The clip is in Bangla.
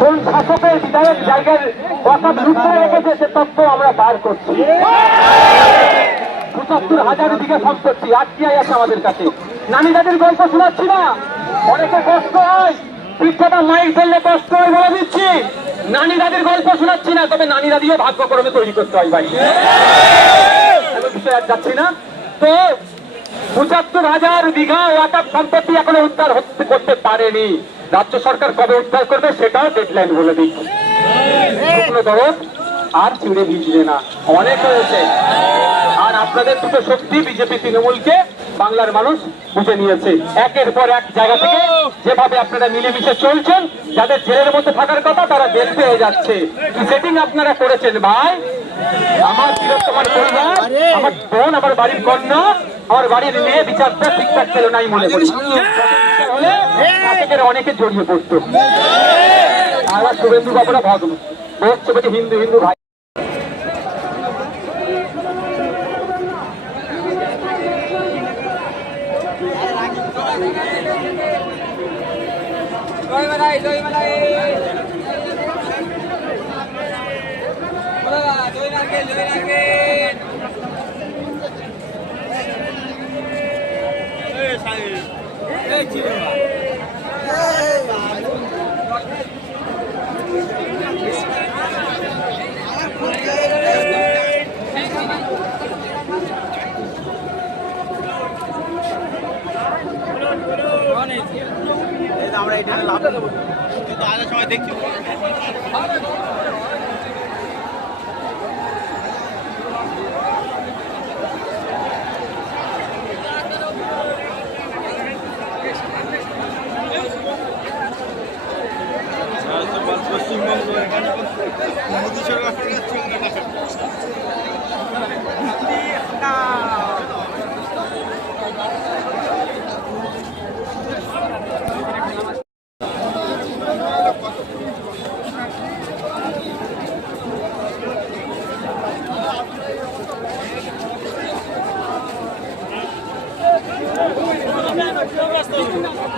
কোন শাসকের বিধায়ক জায়গার কথা লুট রেখেছে, সে তথ্য আমরা বার করছি। পঁচাত্তর হাজার দিকে সম্পত্তি আটকিয়াই আছে আমাদের কাছে। নানি দাদির গল্প শোনাচ্ছি না? অনেকে কষ্ট হয় পিঠাটা মাইক ফেললে কষ্ট হয় বলে দিচ্ছি। নানি দাদির গল্প শোনাচ্ছি না, তবে নানি দাদিও ভাগ্যক্রমে তৈরি করতে হয় ভাই। বিষয়ে আর যাচ্ছি না। তো, পঁচাত্তর হাজার বিঘা ওয়াকাপ সম্পত্তি এখনও উদ্ধার করতে পারেনি। রাজ্য সরকার কবে উদ্ধার করবে সেটাও ডেডলাইন বলে দিচ্ছি। দরদ আর চিড়ে ভিজবে না। অনেক হয়েছে। আর আপনাদের দুটো শক্তি বিজেপি তৃণমূলকে বাংলার মানুষ বুঝে নিয়েছে। একের পর এক জায়গা থেকে যেভাবে আপনারা মিলেমিশে চলছেন, যাদের জেলের মধ্যে থাকার কথা তারা বের পেয়ে যাচ্ছে। সেটিং আপনারা করেছেন ভাই? আমার তোমার পরিবার আমার বোন, আমার বাড়ির কন্যা, আমার বাড়ির মেয়ে বিচারটা ঠিকঠাক ছিল নাই মনে করি। হলে শাসকের অনেকে পড়তো। আমার শুভেন্দু বাবুরা ভগ্ন বলছে হিন্দু হিন্দু ভাই। চিড়ে আমরা এটা লাভ কিন্তু আগে সময় দেখছি জিন্দাবাদ